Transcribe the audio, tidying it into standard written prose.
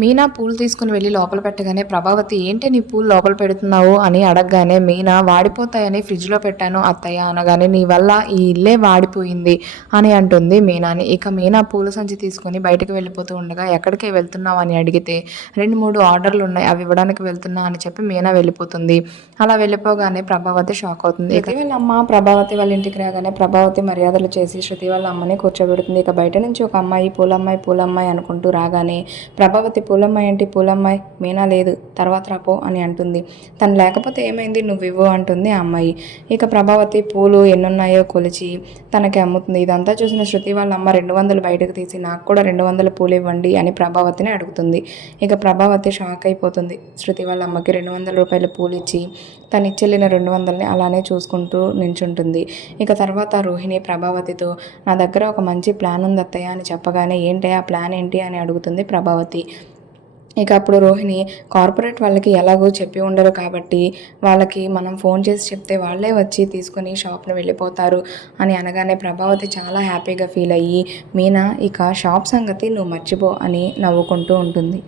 మీనా పూలు తీసుకొని వెళ్ళి లోపల పెట్టగానే ప్రభావతి ఏంటి నీ పూలు లోపల పెడుతున్నావు అని అడగగానే మీనా వాడిపోతాయని ఫ్రిడ్జ్లో పెట్టాను అత్తయ్య అనగానే నీ వల్ల ఈ ఇల్లే వాడిపోయింది అని అంటుంది మీనాని. ఇక మీనా పూల సంచి తీసుకొని బయటకు వెళ్ళిపోతూ ఉండగా ఎక్కడికి వెళ్తున్నావు అని అడిగితే 2-3 ఆర్డర్లు ఉన్నాయి అవి ఇవ్వడానికి వెళ్తున్నా అని చెప్పి మీనా వెళ్ళిపోతుంది. అలా వెళ్ళిపోగానే ప్రభావతి షాక్ అవుతుంది. ఇక వాళ్ళ అమ్మ ప్రభావతి వాళ్ళ ఇంటికి రాగానే ప్రభావతి మర్యాదలు చేసి శృతి వాళ్ళ అమ్మని కూర్చోబెడుతుంది. ఇక బయట నుంచి ఒక అమ్మాయి పూలమ్మాయి పూలమ్మాయి అనుకుంటూ రాగానే ప్రభావతి పూలమ్మాయి ఏంటి పూలమ్మాయి మీనా లేదు తర్వాత రాపో అని అంటుంది. తను లేకపోతే ఏమైంది నువ్వివ్వు అంటుంది ఆ అమ్మాయి. ఇక ప్రభావతి పూలు ఎన్నున్నాయో కొలిచి తనకి అమ్ముతుంది. ఇదంతా చూసిన శృతి వాళ్ళ అమ్మ 200 బయటకు తీసి నాకు కూడా 200 పూలు ఇవ్వండి అని ప్రభావతిని అడుగుతుంది. ఇక ప్రభావతి షాక్ అయిపోతుంది. శృతి వాళ్ళ అమ్మకి 200 రూపాయల పూలు ఇచ్చి తను ఇచ్చెళ్ళిన 200ని అలానే చూసుకుంటూ నించుంటుంది. ఇక తర్వాత రోహిణి ప్రభావతితో నా దగ్గర ఒక మంచి ప్లాన్ ఉంది అత్తయ్య అని చెప్పగానే ఏంటి ఆ ప్లాన్ ఏంటి అని అడుగుతుంది ప్రభావతి. ఇక అప్పుడు రోహిణి కార్పొరేట్ వాళ్ళకి ఎలాగో చెప్పి ఉండరు కాబట్టి వాళ్ళకి మనం ఫోన్ చేసి చెప్తే వాళ్ళే వచ్చి తీసుకొని షాప్ను వెళ్ళిపోతారు అని అనగానే ప్రభావతి చాలా హ్యాపీగా ఫీల్ అయ్యి మీనా ఇక షాప్ సంగతి నువ్వు మర్చిపో అని నవ్వుకుంటూ ఉంటుంది.